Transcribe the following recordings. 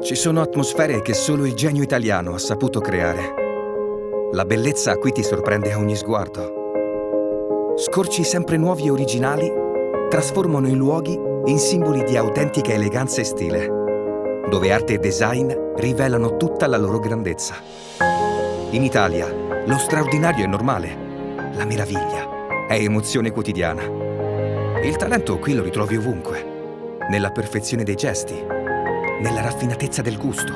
Ci sono atmosfere che solo il genio italiano ha saputo creare. La bellezza qui ti sorprende a ogni sguardo. Scorci sempre nuovi e originali trasformano i luoghi in simboli di autentica eleganza e stile, dove arte e design rivelano tutta la loro grandezza. In Italia, lo straordinario è normale, la meraviglia è emozione quotidiana. Il talento qui lo ritrovi ovunque, nella perfezione dei gesti, nella raffinatezza del gusto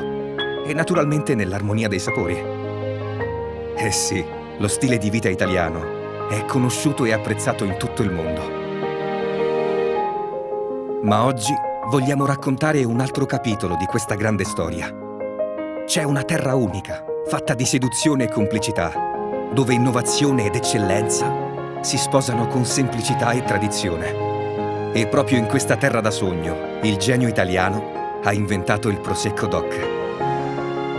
e naturalmente nell'armonia dei sapori. Eh sì, lo stile di vita italiano è conosciuto e apprezzato in tutto il mondo. Ma oggi vogliamo raccontare un altro capitolo di questa grande storia. C'è una terra unica, fatta di seduzione e complicità, dove innovazione ed eccellenza si sposano con semplicità e tradizione. E proprio in questa terra da sogno, il genio italiano ha inventato il Prosecco Doc.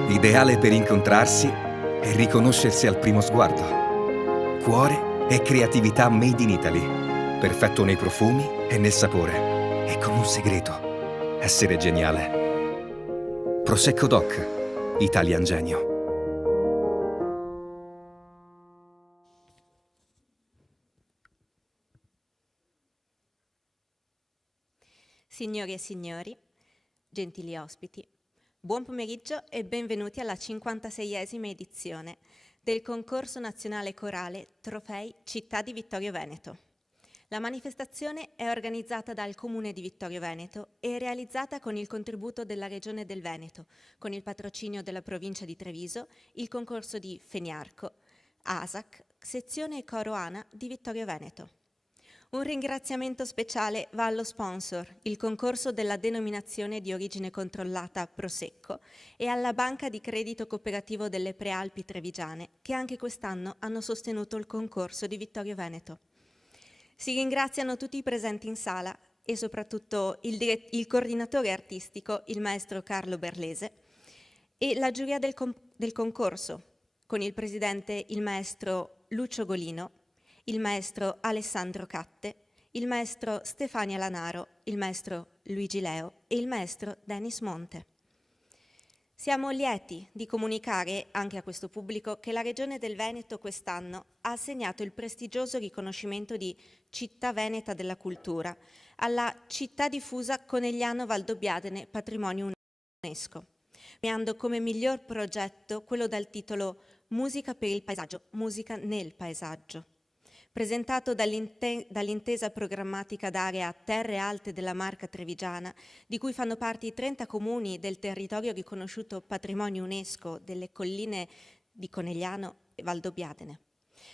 Ideale per incontrarsi e riconoscersi al primo sguardo. Cuore e creatività made in Italy, perfetto nei profumi e nel sapore, e con un segreto: essere geniale. Prosecco Doc, Italian Genio. Signori e signori, gentili ospiti, buon pomeriggio e benvenuti alla 56esima edizione del concorso nazionale corale Trofei Città di Vittorio Veneto. La manifestazione è organizzata dal Comune di Vittorio Veneto e realizzata con il contributo della Regione del Veneto, con il patrocinio della provincia di Treviso, il concorso di Feniarco, ASAC, sezione e coro ANA di Vittorio Veneto. Un ringraziamento speciale va allo sponsor, il concorso della denominazione di origine controllata Prosecco, e alla Banca di Credito Cooperativo delle Prealpi Trevigiane, che anche quest'anno hanno sostenuto il concorso di Vittorio Veneto. Si ringraziano tutti i presenti in sala e soprattutto il coordinatore artistico, il maestro Carlo Berlese, e la giuria del concorso, con il presidente il maestro Lucio Golino, il maestro Alessandro Catte, il maestro Stefania Lanaro, il maestro Luigi Leo e il maestro Dennis Monte. Siamo lieti di comunicare anche a questo pubblico che la Regione del Veneto quest'anno ha assegnato il prestigioso riconoscimento di Città Veneta della Cultura alla città diffusa Conegliano Valdobbiadene Patrimonio UNESCO, premiando come miglior progetto quello dal titolo Musica per il paesaggio, musica nel paesaggio, presentato dall'intesa programmatica d'area Terre Alte della Marca Trevigiana, di cui fanno parte i 30 comuni del territorio riconosciuto patrimonio UNESCO delle colline di Conegliano e Valdobbiadene.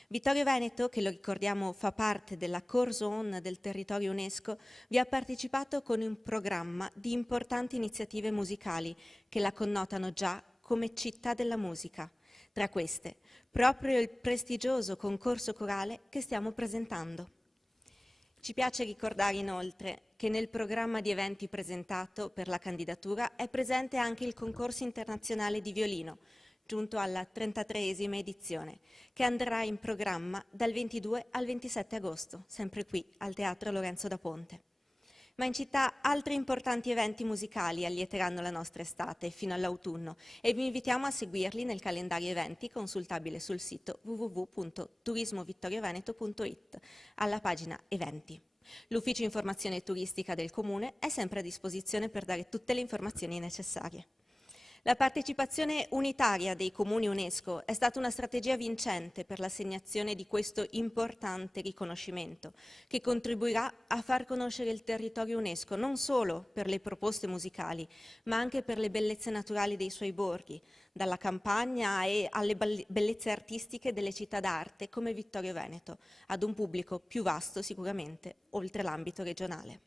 Vittorio Veneto, che lo ricordiamo fa parte della core zone del territorio UNESCO, vi ha partecipato con un programma di importanti iniziative musicali che la connotano già come città della musica. Tra queste, proprio il prestigioso concorso corale che stiamo presentando. Ci piace ricordare inoltre che nel programma di eventi presentato per la candidatura è presente anche il concorso internazionale di violino, giunto alla 33esima edizione, che andrà in programma dal 22 al 27 agosto, sempre qui al Teatro Lorenzo da Ponte. Ma in città altri importanti eventi musicali allieteranno la nostra estate fino all'autunno e vi invitiamo a seguirli nel calendario eventi consultabile sul sito www.turismovittorioveneto.it alla pagina Eventi. L'Ufficio Informazione Turistica del Comune è sempre a disposizione per dare tutte le informazioni necessarie. La partecipazione unitaria dei comuni UNESCO è stata una strategia vincente per l'assegnazione di questo importante riconoscimento, che contribuirà a far conoscere il territorio UNESCO non solo per le proposte musicali, ma anche per le bellezze naturali dei suoi borghi, dalla campagna e alle bellezze artistiche delle città d'arte come Vittorio Veneto, ad un pubblico più vasto sicuramente, oltre l'ambito regionale.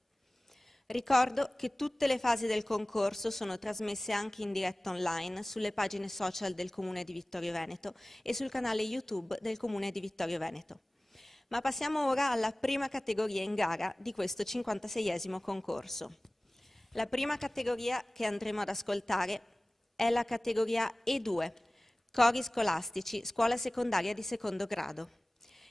Ricordo che tutte le fasi del concorso sono trasmesse anche in diretta online sulle pagine social del Comune di Vittorio Veneto e sul canale YouTube del Comune di Vittorio Veneto. Ma passiamo ora alla prima categoria in gara di questo 56esimo concorso. La prima categoria che andremo ad ascoltare è la categoria E2, Cori scolastici, scuola secondaria di secondo grado.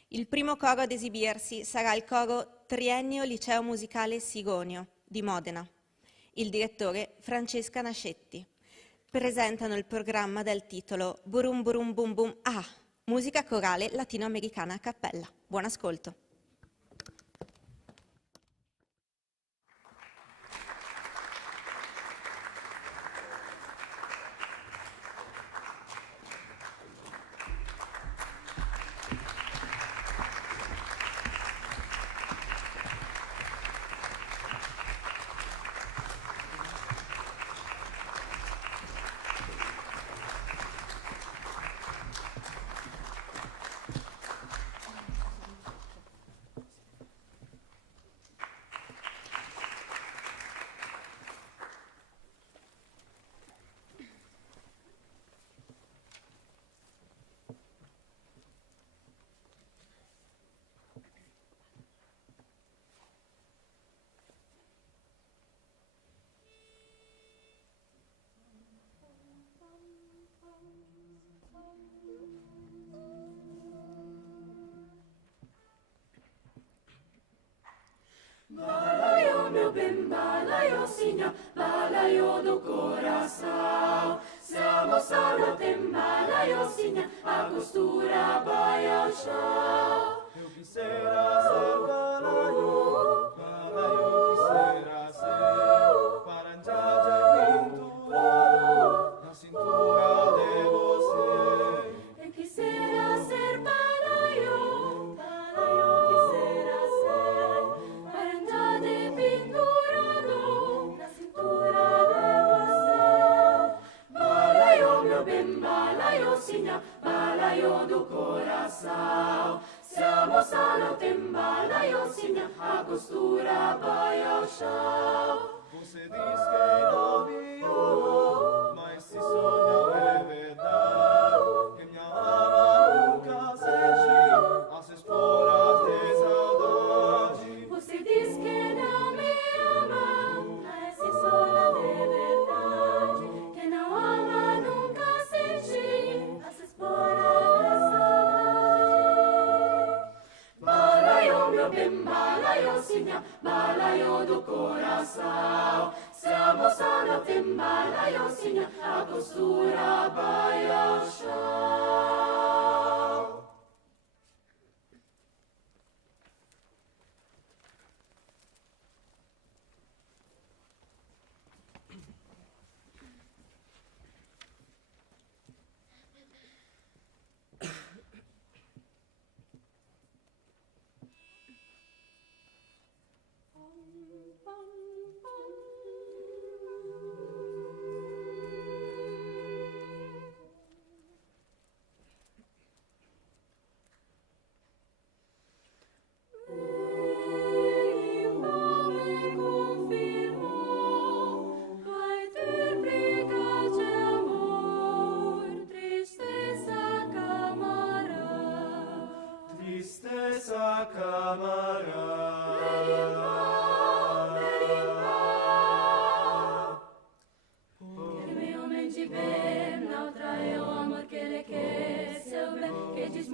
Il primo coro ad esibirsi sarà il coro Triennio Liceo Musicale Sigonio di Modena. Il direttore Francesca Nascetti. Presentano il programma dal titolo Burum Burum Bum Bum Ah, musica corale latinoamericana a cappella. Buon ascolto. Balaio, meu bem, balaio, sinha, balaio do coração. Siamo solo tem balaio, sinha, a costura vai ao chão. Eu quisiera ser balaio, balaio quisiera ser, para enjallar pinturado na cintura de você. Eu quisiera ser balaio, balaio quisiera ser, para andar de pendurado na cintura de você. Balaio, meu bem, balaio, sinha, balaio do coração. Siamo solo tem balaio, sinha, a costura vai ao chão. Você diz que não viu, mas se sonha é verdade. Que minha alma nunca seja as esporas de saudade. Você diz que não me ama, mas se sola de verdade. Que não ama, nunca senti as esporas de saudade. Balaio, meu bem, balaio, sinha, balaio do coração. Siamo solo tem balaio, sinha, a costura vai ao chão. Tristeza camarada.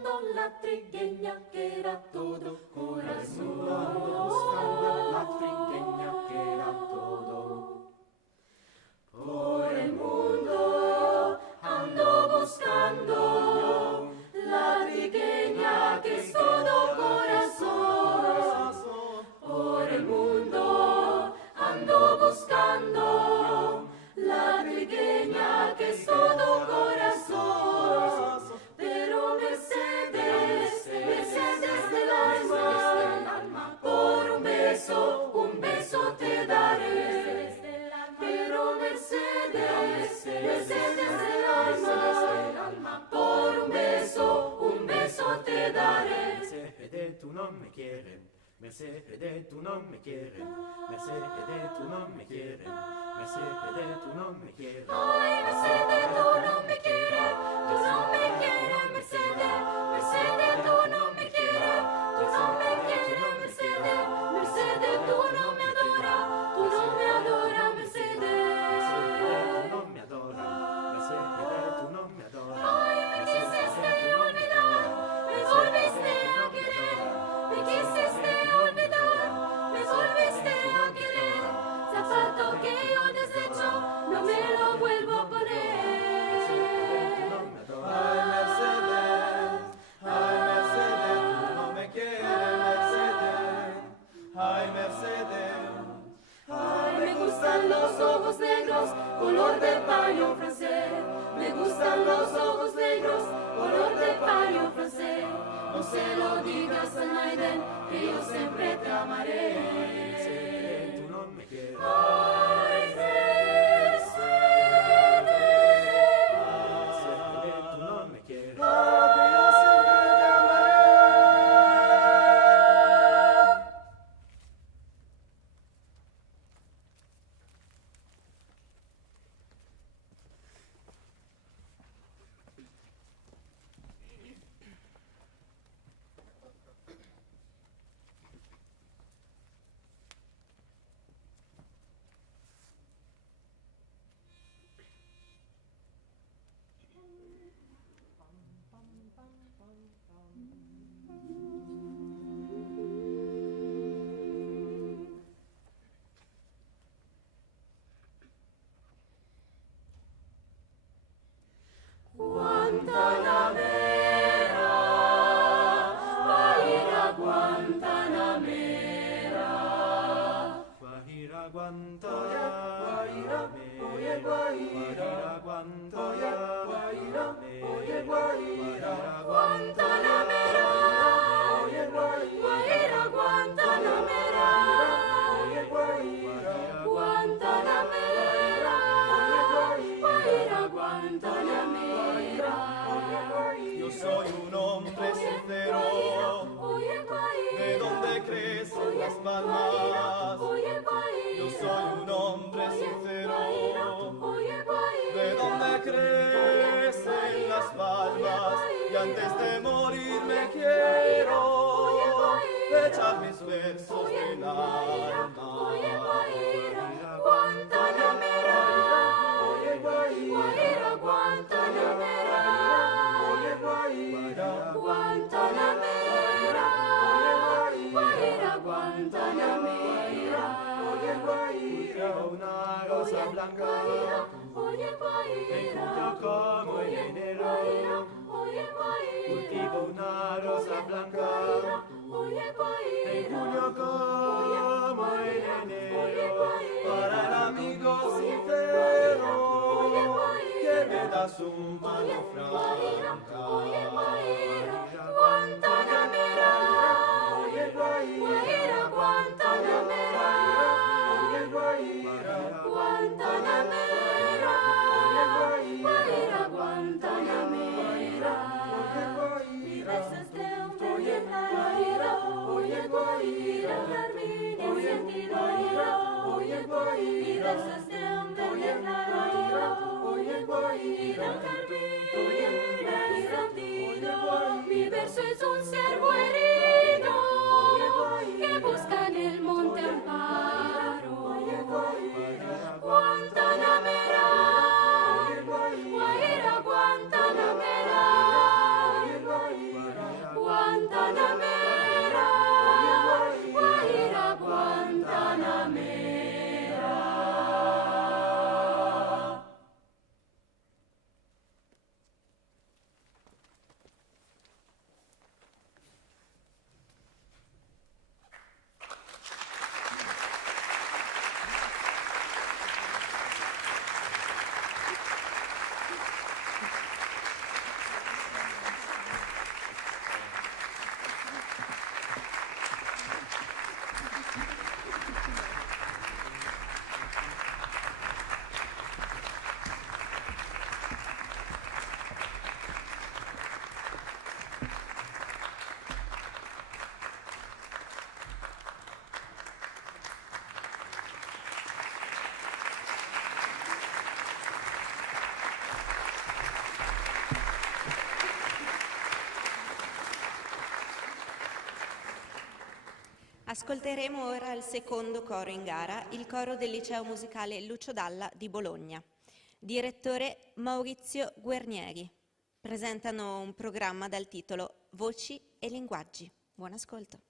buscando la trigueña que era todo corazón. La trigueña que era todo. Por el mundo ando buscando la trigueña que es todo corazón. Por el mundo ando buscando la trigueña que es todo corazón. Pero Mercedes, Mercedes del alma, por un beso te daré. Pero Mercedes, Mercedes del alma, por un beso te daré. Mercedes, tú no me quieres. Mercedes, tú no me quieres. Mercedes, tú no me quieres. Mercedes, tú no me quieres. Ay, Mercedes, tú no me quieres, tú no me quieres, Mercedes, Mercedes, tú no me quieres, tú no me quieres, Mercedes, Mercedes, tú no me adoras, Mercedes. Tú no me adoras. Mercedes, tú no me adoras. Ay, me quisiste olvidar, me volviste a querer, me quisiste olvidar, me volviste a querer. Zapato que yo desecho, no me lo vuelvo a poner. Ay, Mercedes, tú no me quieres, Mercedes. Ay, Mercedes. Ay, me gustan los ojos negros, color de paño francés. Me gustan los ojos negros, color de paño francés. No se lo digas a Naiden, que yo siempre te amaré. Tú no me quieres. Ay, Mercedes. Mercedes, tú no me quieres. Que yo siempre te amaré. Guantanamera, va a ir a Guantanamera. Guajira, Guantanamera. Guajira, Guantanamera. Guajira, Guantanamera, Guajira, Guantanamera. Guantanamera, Guajira, Guantanamera. Yo soy un hombre sincero. ¿De dónde crecen las palmas? Yo soy un hombre sincero. ¿De dónde crecen las palmas? Y antes de morir me quiero echar mis versos del alma. Guantanamera, Guajira, Guantanamera. Guantanamera, Guajira, Guantanamera. Cultivo una rosa blanca en junio como en enero. Cultivo una rosa blanca en junio como en enero. Para el amigo sincero que me da su mano franca. Guantanamera, Guajira, Guantanamera. Guantanamera, Guajira, Guantanamera. Mi veces de un Guajira, oye Guajira, Carmine sentido oye Guajira. Mi veces de un Guajira, oye Guajira, Carmine sentido. Mi verso es un ciervo herido que busca en el monte amparo. Guantanamera, Guajira, Guantanamera. Ascolteremo ora il secondo coro in gara, il coro del liceo musicale Lucio Dalla di Bologna. Direttore Maurizio Guernieri. Presentano un programma dal titolo Voci e linguaggi. Buon ascolto.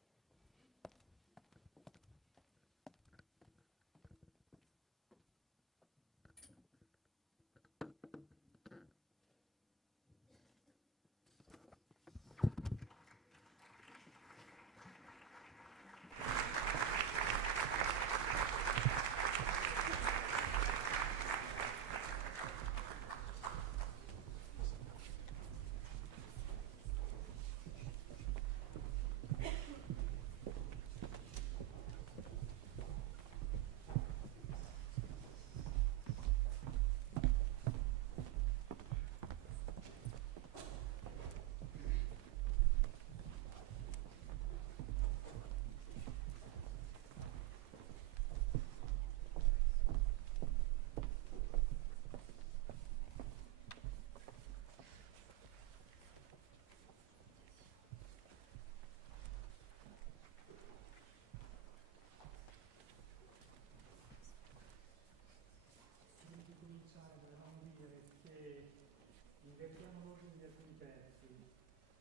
Invertiamo l'ordine di alcuni pezzi,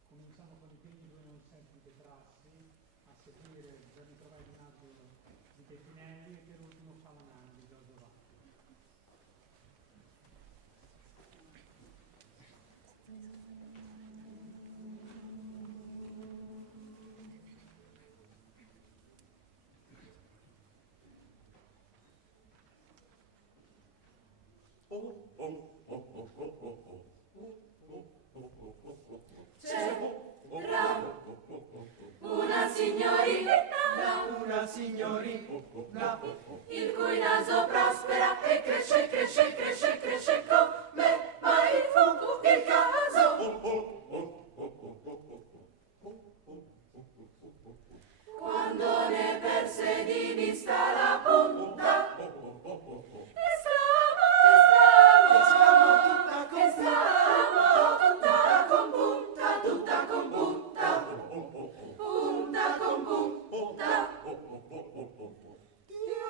cominciamo con i primi due non semplici prassi, a seguire per ritrovare il naso di Pettinelli e per ultimo Falanani di Giorgio Vacchi. Una signorina, il cui naso prospera e cresce, cresce, cresce, cresce come mai fu il caso. Quando ne perse di vista la punta, esclamò tutta con punta, tutta con punta, punta con punta. Dio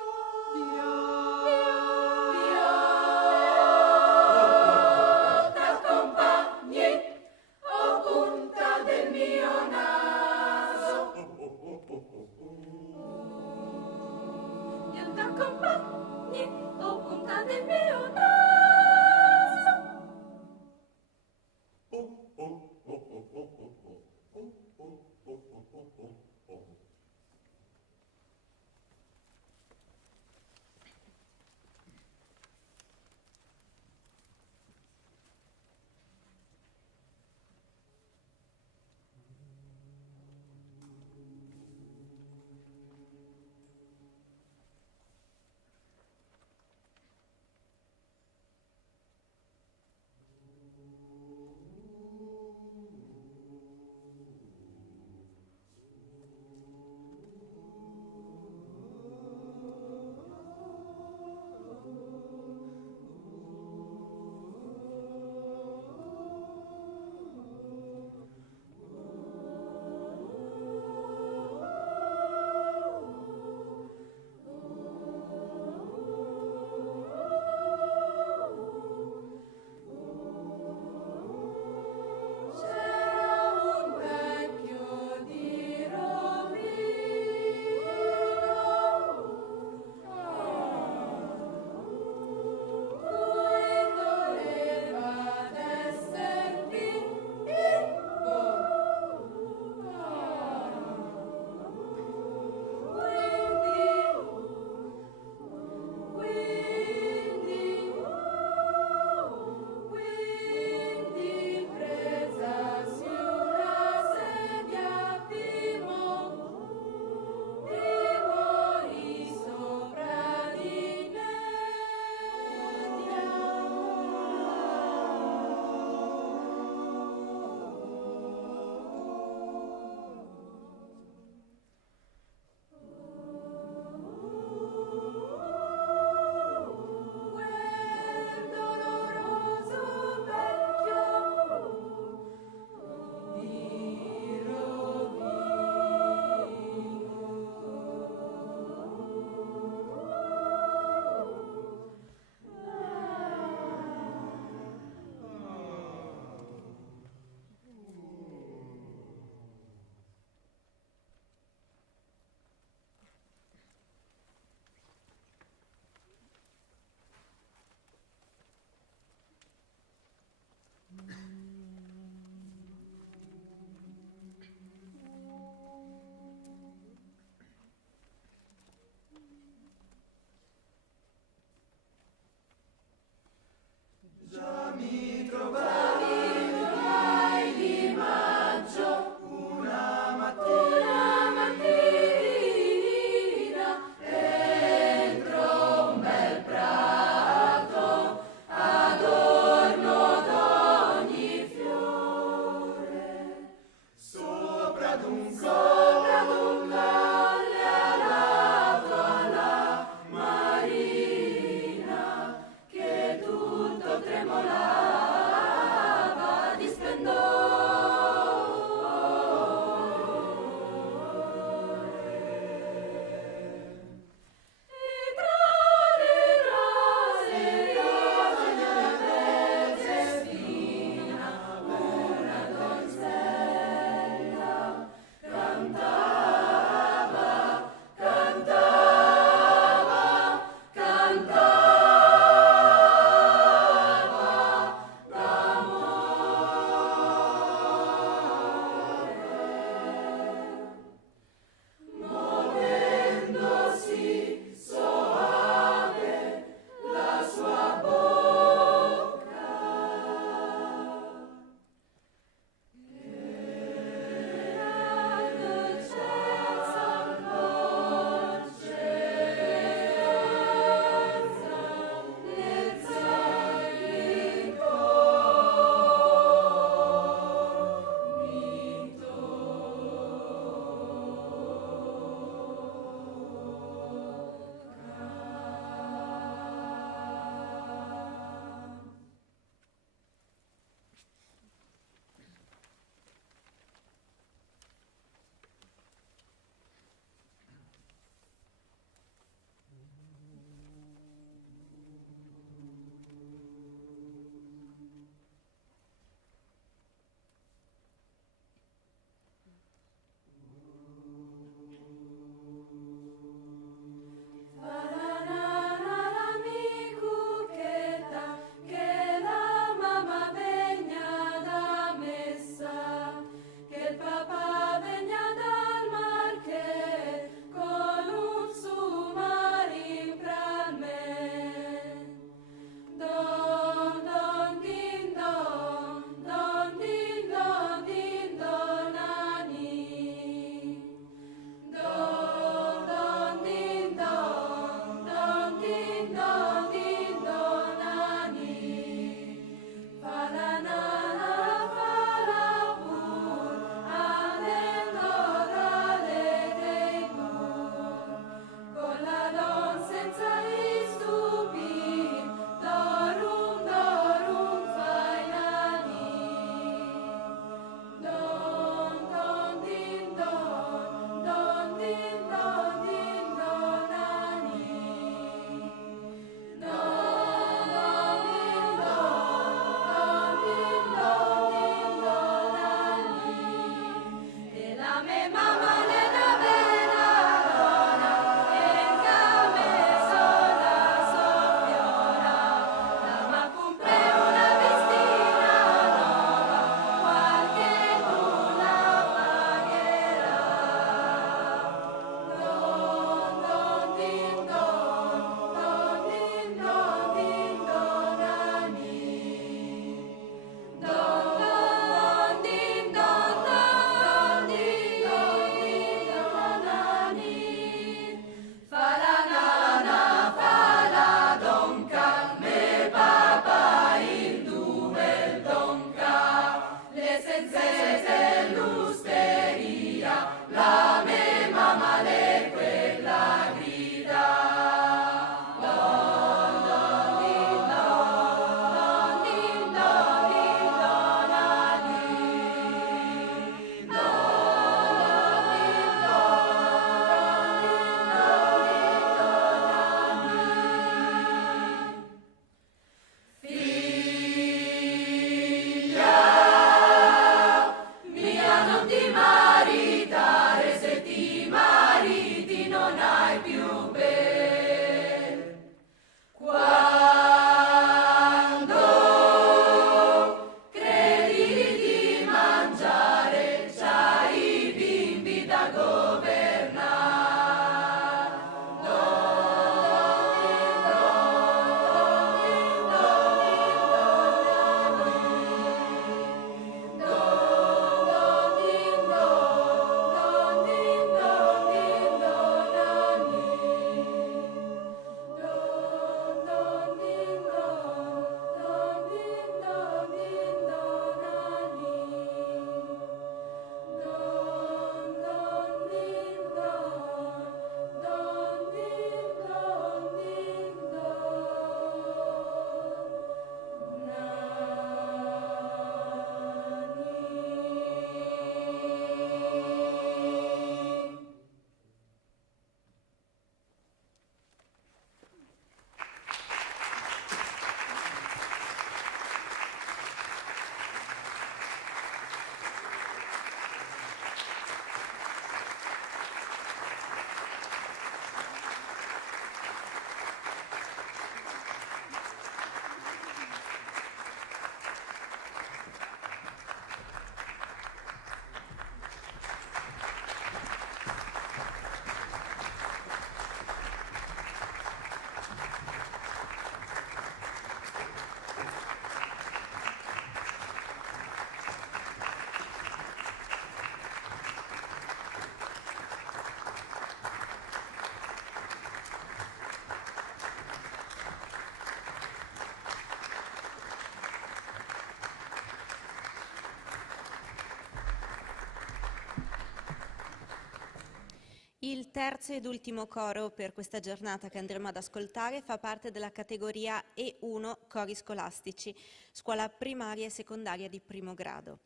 Il terzo ed ultimo coro per questa giornata che andremo ad ascoltare fa parte della categoria E1 Cori Scolastici, scuola primaria e secondaria di primo grado.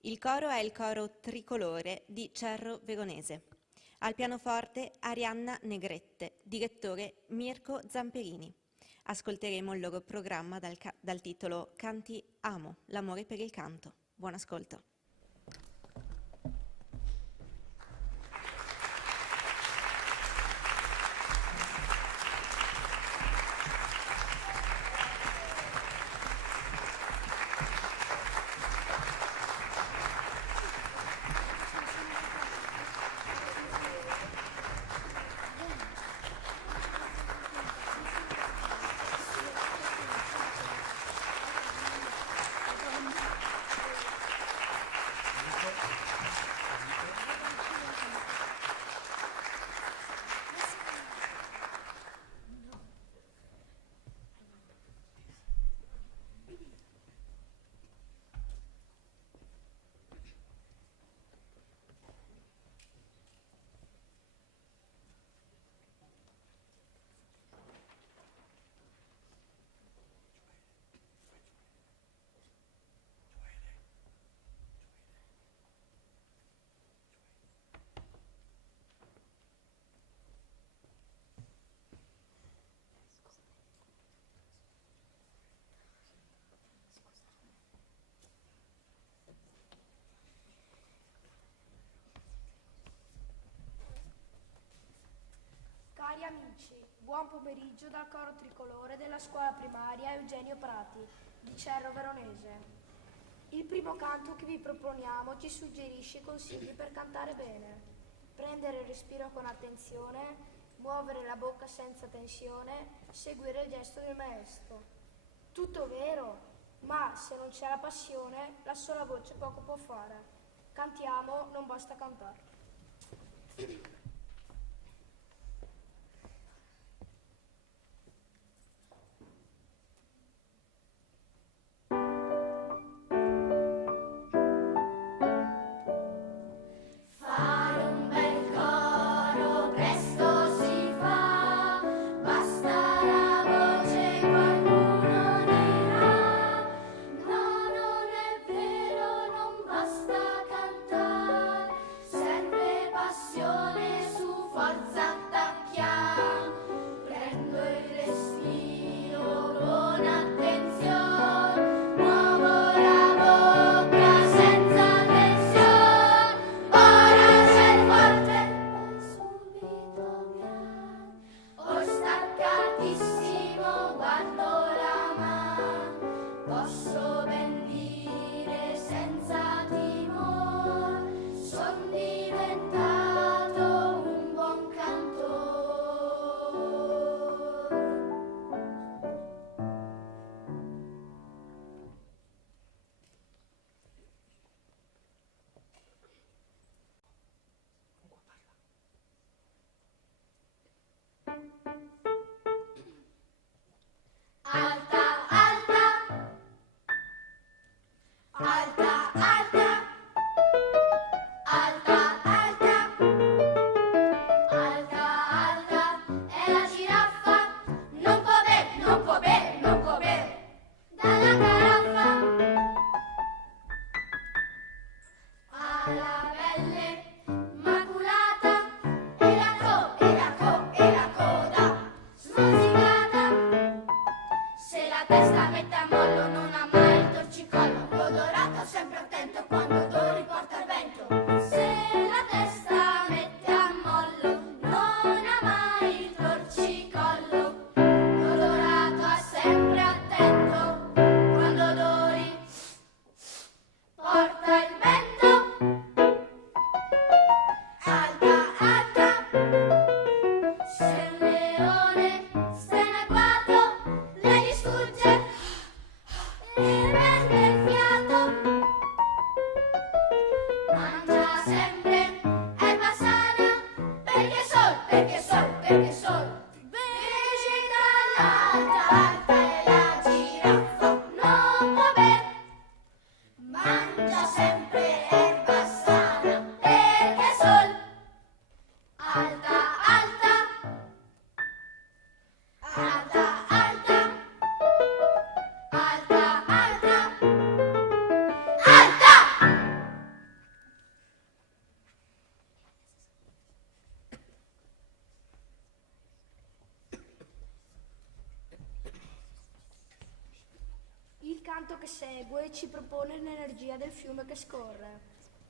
Il coro è il coro Tricolore di Cerro Veronese. Al pianoforte Arianna Negrette, direttore Mirko Zamperini. Ascolteremo il loro programma dal titolo Canti Amo, l'amore per il canto. Buon ascolto. Cari amici, buon pomeriggio dal coro tricolore della scuola primaria Eugenio Prati di Cerro Veronese. Il primo canto che vi proponiamo ci suggerisce consigli per cantare bene. Prendere il respiro con attenzione, muovere la bocca senza tensione, seguire il gesto del maestro. Tutto vero, ma se non c'è la passione, la sola voce poco può fare. Cantiamo, non basta cantare. E canto che segue ci propone l'energia del fiume che scorre.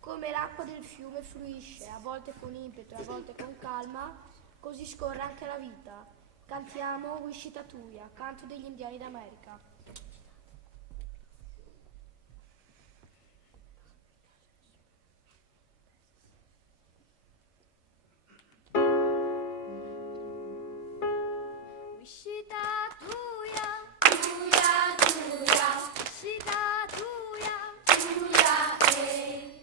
Come l'acqua del fiume fluisce, a volte con impeto e a volte con calma, così scorre anche la vita. Cantiamo Wishtatuya, canto degli indiani d'America. Wishtatuya, tuya, tuya, Wishtatuya, tuya,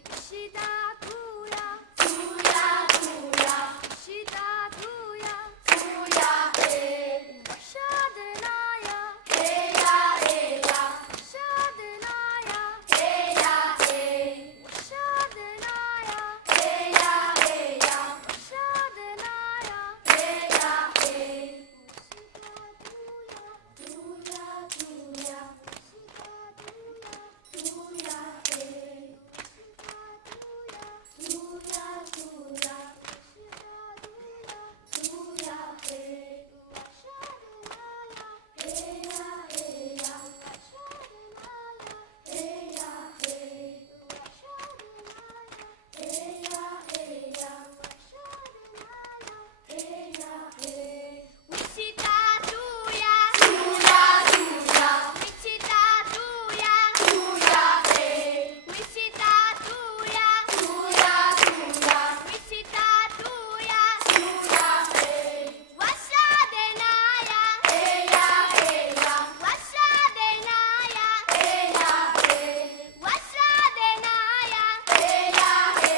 Wishtatuya, tuya, tuya, Wishtatuya, tuya, Washadenaya, eya, eya, Washadenaya, eya, Washadenaya, eya,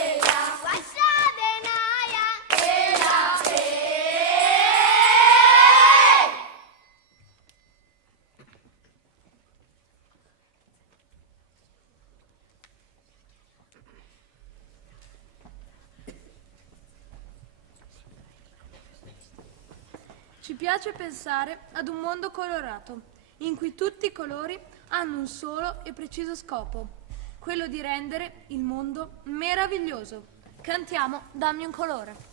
eya, Washadenaya, eya, Ci piace pensare ad un mondo colorato, in cui tutti i colori hanno un solo e preciso scopo, quello di rendere il mondo meraviglioso. Cantiamo Dammi un colore.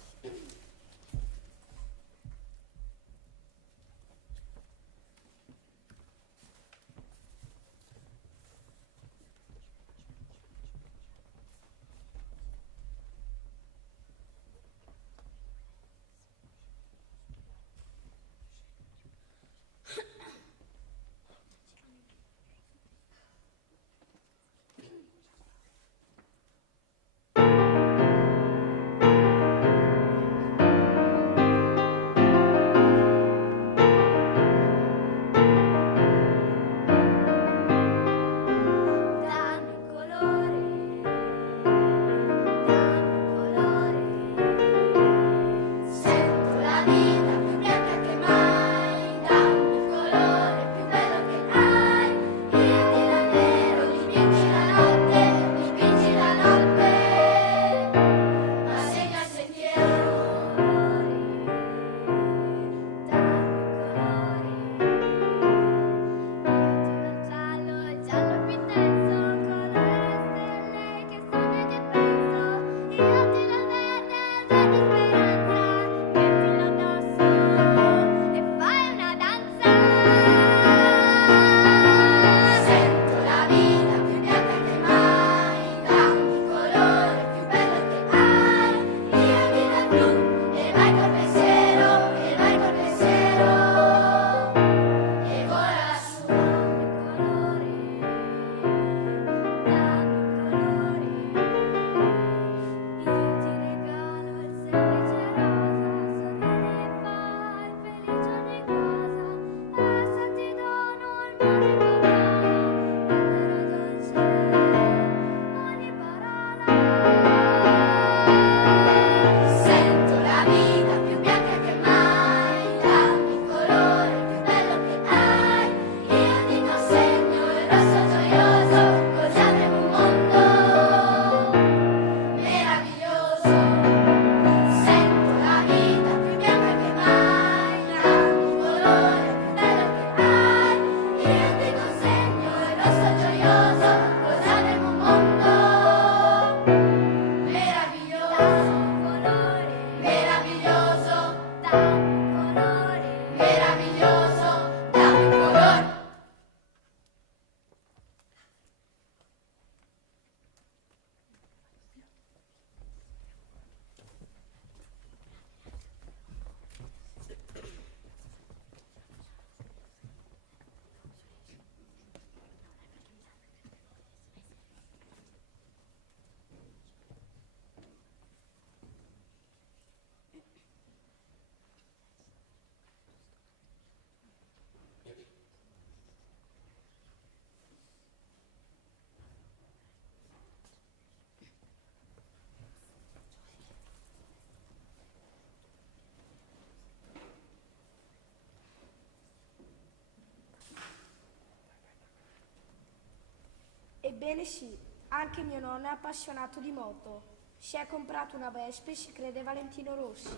Ebbene sì, anche mio nonno è appassionato di moto. Si è comprato una Vespa e si crede Valentino Rossi.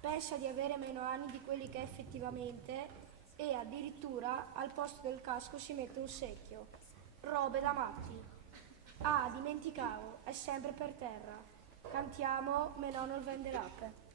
Pensa di avere meno anni di quelli che effettivamente e addirittura al posto del casco si mette un secchio. Robe da matti. Ah, dimenticavo, è sempre per terra. Cantiamo Me nonno il venderape.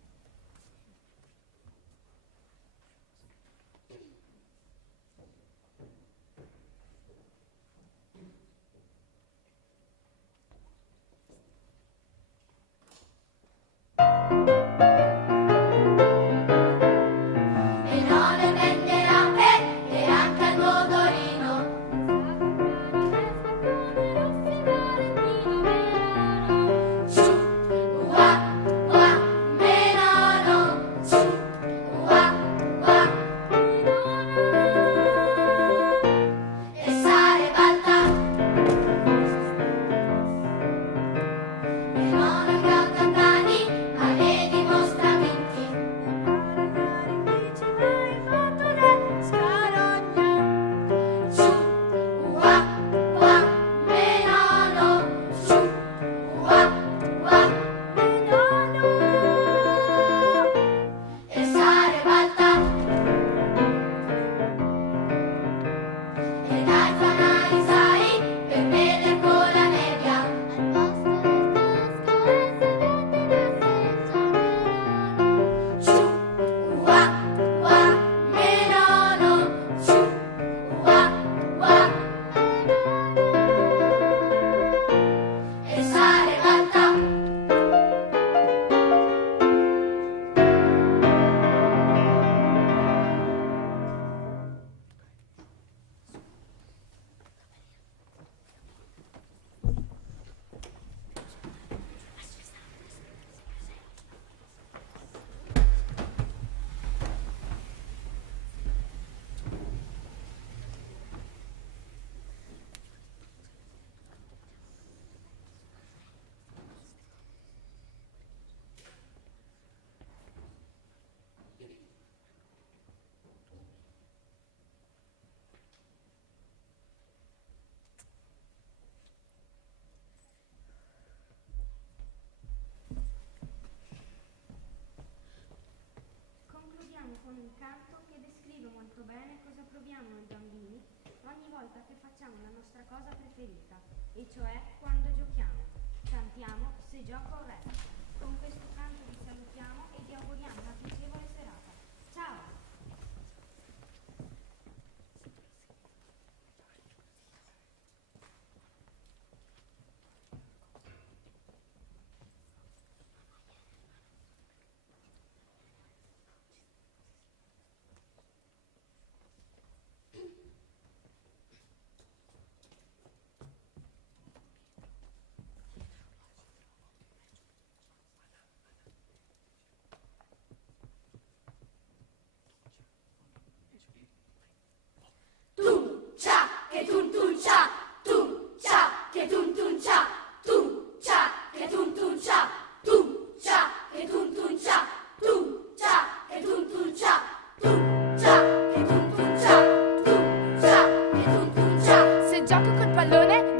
Con un canto che descrive molto bene cosa proviamo noi bambini ogni volta che facciamo la nostra cosa preferita, e cioè quando giochiamo. Cantiamo Se gioco resto. Con questo canto vi salutiamo e vi auguriamo una piacevole serata. Ciao!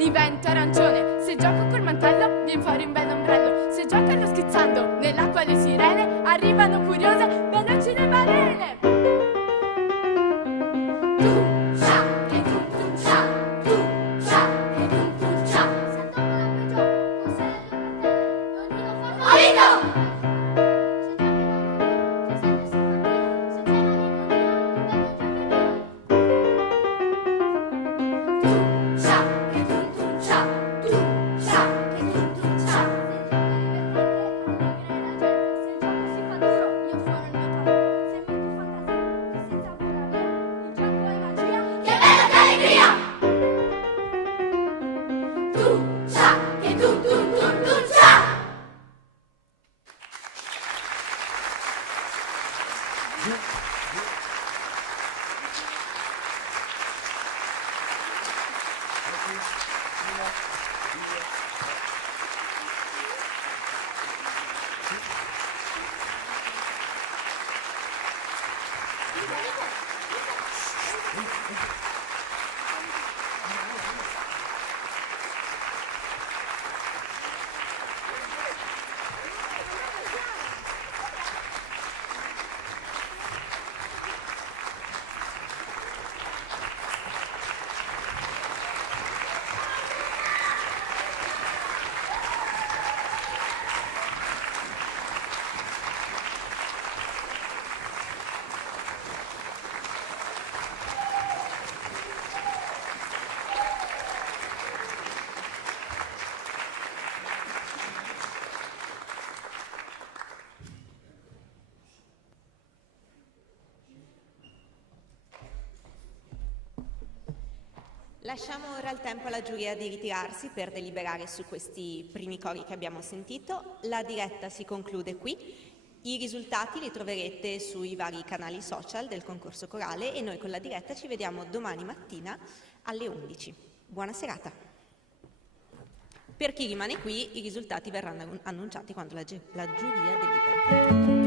divento arancione. Se gioco col mantello, viene fuori un bel ombrello. Se gioco allo schizzando, nell'acqua le sirene arrivano curiose, veloci le balene. Lasciamo ora il tempo alla giuria di ritirarsi per deliberare su questi primi cori che abbiamo sentito. La diretta si conclude qui. I risultati li troverete sui vari canali social del concorso corale e noi con la diretta ci vediamo domani mattina alle 11. Buona serata. Per chi rimane qui, i risultati verranno annunciati quando la giuria delibera.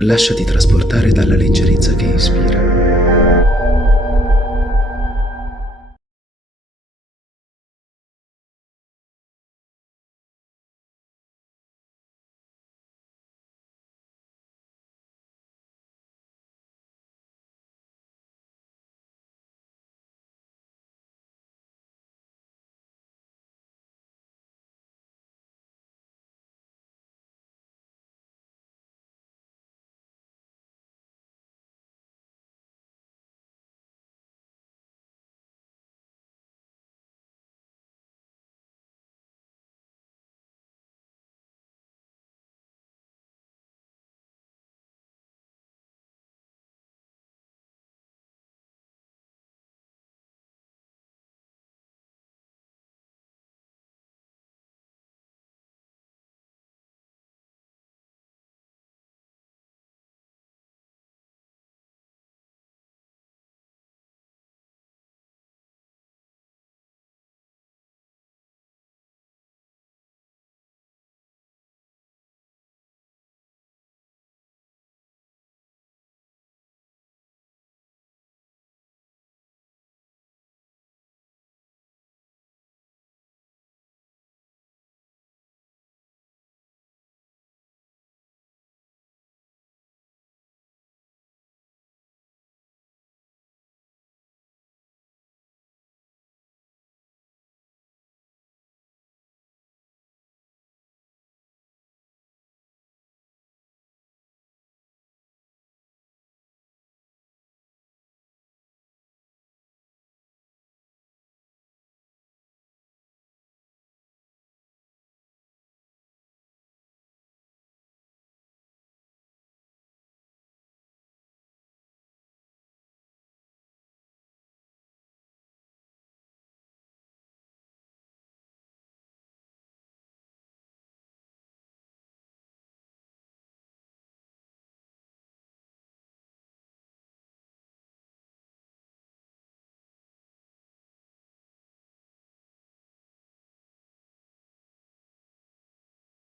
Lasciati trasportare dalla leggerezza che ispira.